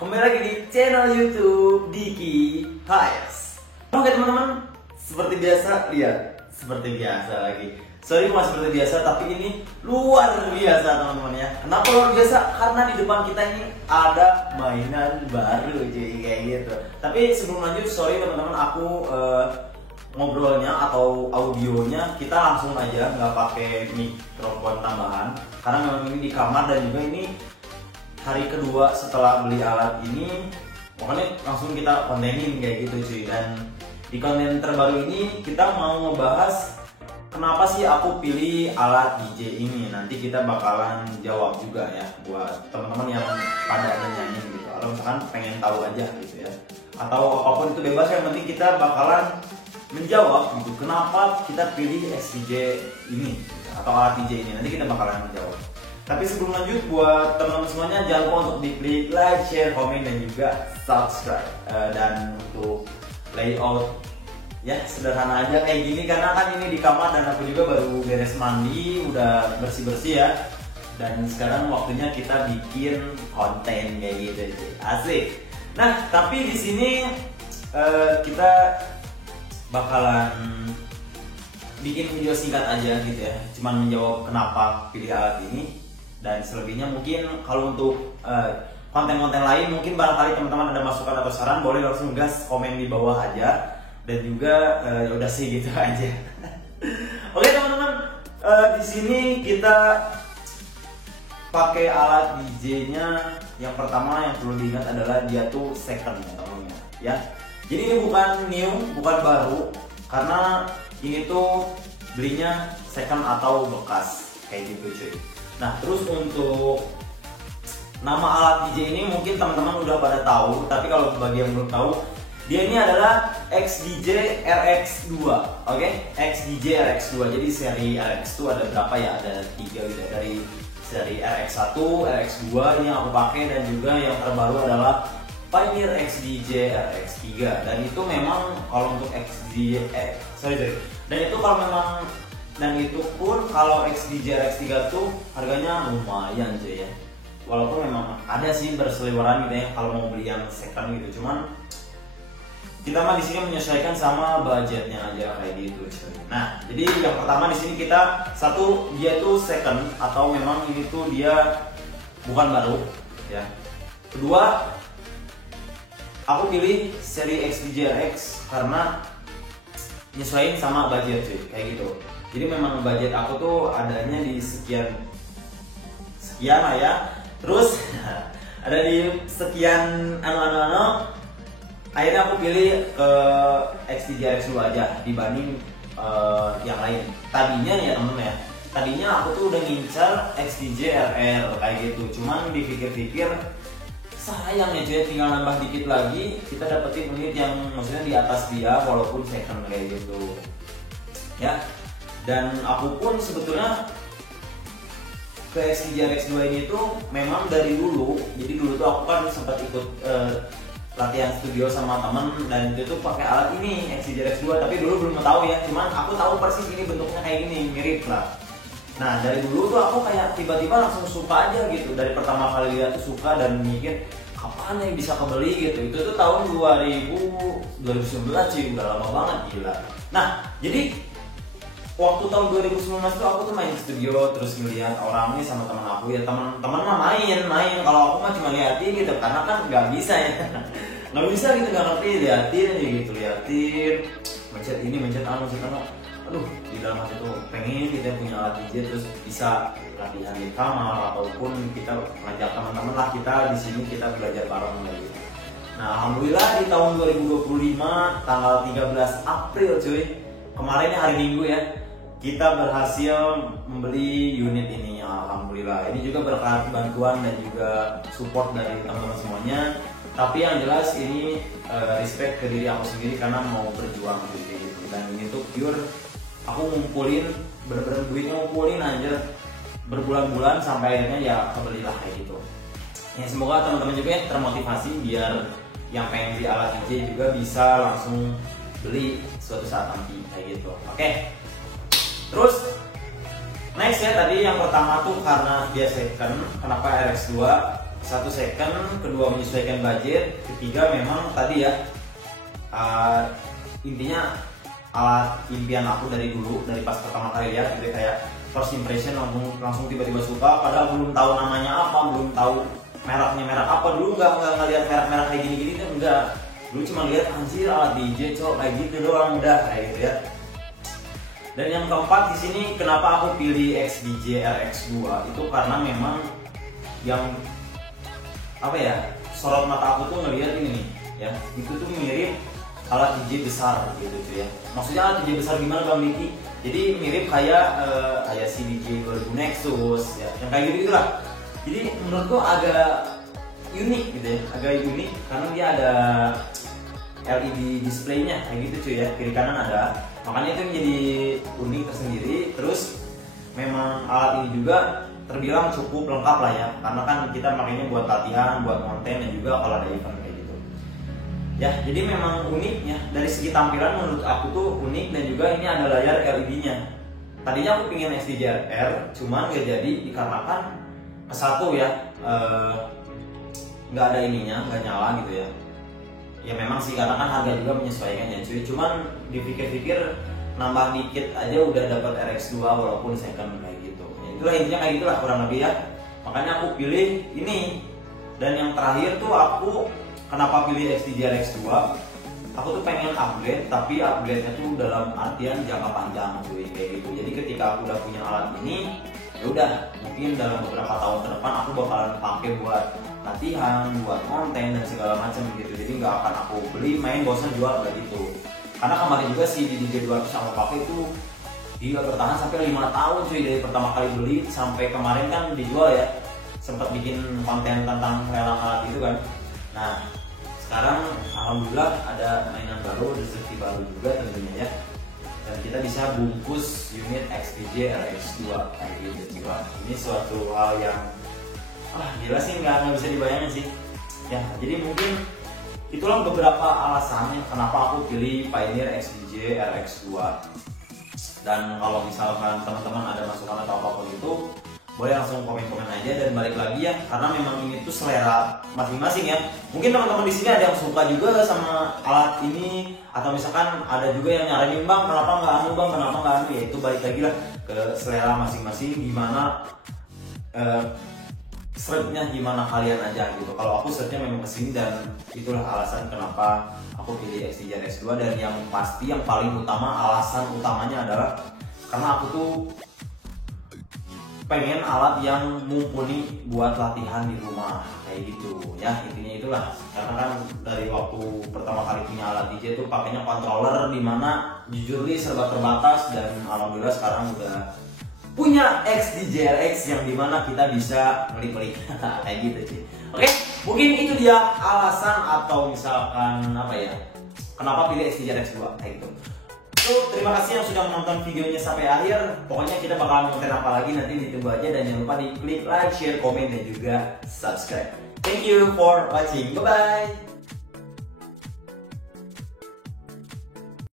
Kembali lagi di channel YouTube Diki Hayes. Oke teman-teman, seperti biasa, Sorry bukan seperti biasa, tapi ini luar biasa teman-teman ya. Kenapa luar biasa? Karena di depan kita ini ada mainan baru jadi kayak gitu. Tapi sebelum lanjut, sorry teman-teman, aku ngobrolnya atau audionya kita langsung aja, nggak pakai mikrofon tambahan. Karena memang ini di kamar dan juga ini hari kedua setelah beli alat ini, makanya langsung kita kontenin kayak gitu cuy. Dan di konten terbaru ini kita mau ngebahas kenapa sih aku pilih alat DJ ini. Nanti kita bakalan jawab juga ya buat teman-teman yang pada nanyain gitu, kalau misalkan pengen tahu aja gitu ya, atau apapun itu bebas, yang penting kita bakalan menjawab gitu kenapa kita pilih XDJ ini atau alat DJ ini. Nanti kita bakalan menjawab. Tapi sebelum lanjut, buat teman-teman semuanya jangan lupa untuk diklik like, share, komen, dan juga subscribe. Dan untuk layout ya sederhana aja kayak gini, karena kan ini di kamar dan aku juga baru beres mandi, udah bersih-bersih ya. Dan sekarang waktunya kita bikin konten kayak gitu, asik. Nah, tapi di sini kita bakalan bikin video singkat aja gitu ya, cuman menjawab kenapa pilih alat ini. Dan selebihnya mungkin kalau untuk konten-konten lain mungkin barangkali teman-teman ada masukan atau saran, boleh langsung gas komen di bawah aja. Dan juga ya udah sih gitu aja. Oke teman-teman, di sini kita pakai alat DJ-nya. Yang pertama yang perlu diingat adalah dia tuh second teman-teman ya. Jadi ini bukan new, bukan baru, karena ini tuh belinya second atau bekas kayak gitu cuy. Nah, terus untuk nama alat DJ ini mungkin teman-teman udah pada tahu, tapi kalau bagi yang belum tahu, dia ini adalah XDJ RX2, oke? XDJ RX2. Jadi seri RX itu ada berapa ya? Ada 3 gitu, dari seri RX1, RX2 ini yang aku pakai, dan juga yang terbaru adalah Pioneer XDJ RX3. Dan itu memang kalau untuk dan itu pun kalau XDJ RX3 tuh harganya lumayan cuy ya. Walaupun memang ada sih berseliweran gitu ya kalau mau beli yang second gitu, cuman kita mah di sini menyesuaikan sama budgetnya aja kayak gitu cuy. Nah, jadi yang pertama di sini kita satu, dia tuh second atau memang ini tuh dia bukan baru ya. Kedua, aku pilih seri XDJ RX karena nyesuaiin sama budget cuy kayak gitu. Jadi memang budget aku tuh adanya di sekian lah ya. Terus ada di sekian akhirnya aku pilih ke XDJ RX2 aja dibanding yang lain. Tadinya ya temen ya, tadinya aku tuh udah ngincar XDJ RR kayak gitu. Cuman dipikir-pikir sayang ya cuy, tinggal nambah dikit lagi kita dapetin unit yang maksudnya di atas dia walaupun second kayak gitu ya. Dan aku pun sebetulnya ke XDJ RX2 ini tuh memang dari dulu. Jadi dulu tuh aku kan sempat ikut latihan studio sama temen, dan itu tuh pakai alat ini XDJ RX2, tapi dulu belum tahu ya. Cuman aku tahu persis ini bentuknya kayak gini, mirip lah. Nah dari dulu tuh aku kayak tiba-tiba langsung suka aja gitu. Dari pertama kali lihat tuh suka dan mikir kapan yang bisa kebeli gitu. Itu tuh tahun 2019 sih, udah lama banget gila. Nah jadi waktu tahun 2019 tuh aku tuh main studio, terus ngeliat orang ini sama teman aku ya. Teman-teman mah main, kalau aku mah cuma liatin gitu, karena kan nggak bisa ya. Nggak bisa gitu, nggak ngerti, liatin aja gitu, mencet ini, mencet anu. Aduh, di dalam hati tuh pengen kita punya alat DJ terus bisa latihan di kamar, ataupun kita ngajak teman-teman lah, kita di sini kita belajar bareng lagi. Nah alhamdulillah di tahun 2025 tanggal 13 April cuy, kemarin hari Minggu ya, kita berhasil membeli unit ini. Alhamdulillah. Ini juga berkat bantuan dan juga support dari teman-teman semuanya. Tapi yang jelas ini respect ke diri aku sendiri karena mau berjuang gitu. Dan ini tuh pure aku ngumpulin, bener-bener duitnya ngumpulin aja berbulan-bulan sampai akhirnya ya kebelilah kayak gitu. Ya semoga teman-teman juga ya termotivasi biar yang pengen beli alat DJ juga bisa langsung beli suatu saat nanti kayak gitu. Oke. Terus next ya, tadi yang pertama tuh karena dia second, kenapa RX2? satu second, kedua menyesuaikan budget, ketiga memang tadi ya intinya alat impian aku dari dulu, dari pas pertama kali lihat gitu, kayak first impression langsung tiba-tiba suka, padahal belum tahu namanya apa, belum tahu mereknya merek apa, dulu nggak ngeliat merek-merek kayak gini-gini tuh enggak, dulu cuma lihat anjir alat DJ cok kayak gitu doang udah kayak gitu ya. Dan yang keempat di sini kenapa aku pilih XDJ RX2 itu karena memang yang apa ya, sorot mata aku tuh ngelihat ini nih ya, itu tuh mirip alat DJ besar gitu cuy ya. Maksudnya alat DJ besar gimana Bang Diki? Jadi mirip kayak si DJ 2000 Nexus ya, yang kayak gitu gitulah. Jadi menurutku agak unik gitu ya, agak unik karena dia ada LED displaynya kayak gitu cuy ya, kiri kanan ada, makanya itu menjadi unik tersendiri. Terus memang alat ini juga terbilang cukup lengkap lah ya, karena kan kita makanya buat latihan, buat konten, dan juga kalau ada event kayak gitu ya. Jadi memang unik ya, dari segi tampilan menurut aku tuh unik, dan juga ini ada layar LED-nya. Tadinya aku pingin XDR, cuman gak jadi dikarenakan kesatu ya, nggak ada ininya, nggak nyala gitu ya. Ya memang sih karena kan harga juga menyesuaikan ya cuy, cuman dipikir-pikir nambah dikit aja udah dapat RX2 walaupun second kayak gitu ya. Itulah intinya kayak gitulah kurang lebih ya, makanya aku pilih ini. Dan yang terakhir tuh aku kenapa pilih XDJ RX2, aku tuh pengen upgrade, tapi upgrade-nya tuh dalam artian jangka panjang cuy kayak gitu. Jadi ketika aku udah punya alat ini, ya udah mungkin dalam beberapa tahun ke depan aku bakalan pakai buat latihan, buat konten dan segala macam gitu. Jadi nggak akan aku beli main bosan jual kayak gitu. Karena kemarin juga sih di DJ 200 aku pakai itu dia bertahan sampai 5 tahun cuy, dari pertama kali beli sampai kemarin kan dijual ya. Sempat bikin konten tentang lelang alat itu kan. Nah sekarang alhamdulillah ada mainan baru, rezeki baru juga tentunya ya. Dan kita bisa bungkus unit XDJ RX2 kayak gitu. Ini suatu hal yang gila sih, nggak bisa dibayangin sih ya. Jadi mungkin itulah beberapa alasannya kenapa aku pilih Pioneer XDJ RX2. Dan kalau misalkan teman-teman ada masukan atau apapun itu, boleh langsung komen-komen aja. Dan balik lagi ya, karena memang ini tuh selera masing-masing ya. Mungkin teman-teman di sini ada yang suka juga sama alat ini, atau misalkan ada juga yang nyaranin bang kenapa nggak anu bang, kenapa nggak anu, ya itu balik lagi lah ke selera masing-masing, gimana seretnya gimana kalian aja gitu. Kalau aku seretnya memang kesini, dan itulah alasan kenapa aku pilih XDJ RX2. Dan yang pasti yang paling utama, alasan utamanya adalah karena aku tuh pengen alat yang mumpuni buat latihan di rumah kayak gitu ya. Intinya itulah, karena kan dari waktu pertama kali punya alat DJ tuh pakainya controller, dimana jujur nih serba terbatas, dan alhamdulillah sekarang udah punya XDJ RX yang dimana kita bisa ngelik-ngelik kayak gitu sih. Oke, mungkin itu dia alasan atau misalkan apa ya, kenapa pilih XDJ RX 2 kayak gitu. So, terima kasih yang sudah menonton videonya sampai akhir. Pokoknya kita bakalan konten apa lagi nanti ditunggu aja, dan jangan lupa di klik like, share, komen, dan juga subscribe. Thank you for watching. Bye bye.